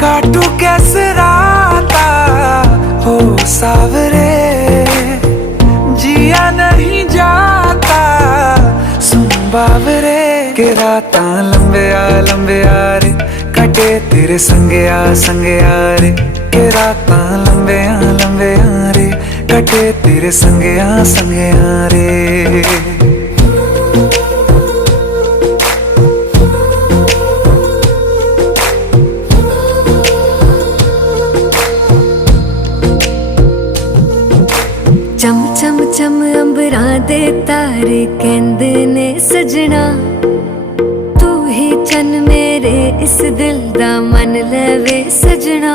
काटू कैसे राता हो सावरे, जिया नहीं जाता सुन बावरे। के राता लंबे आ रे, कटे तेरे संगे आ रे। के राता लंबे आ रे, कटे तेरे संगे आ रे। चम चम चम अंबरा दे तारे कहंदे ने सजना, तू ही चन मेरे इस दिल दा मन लवे सजना।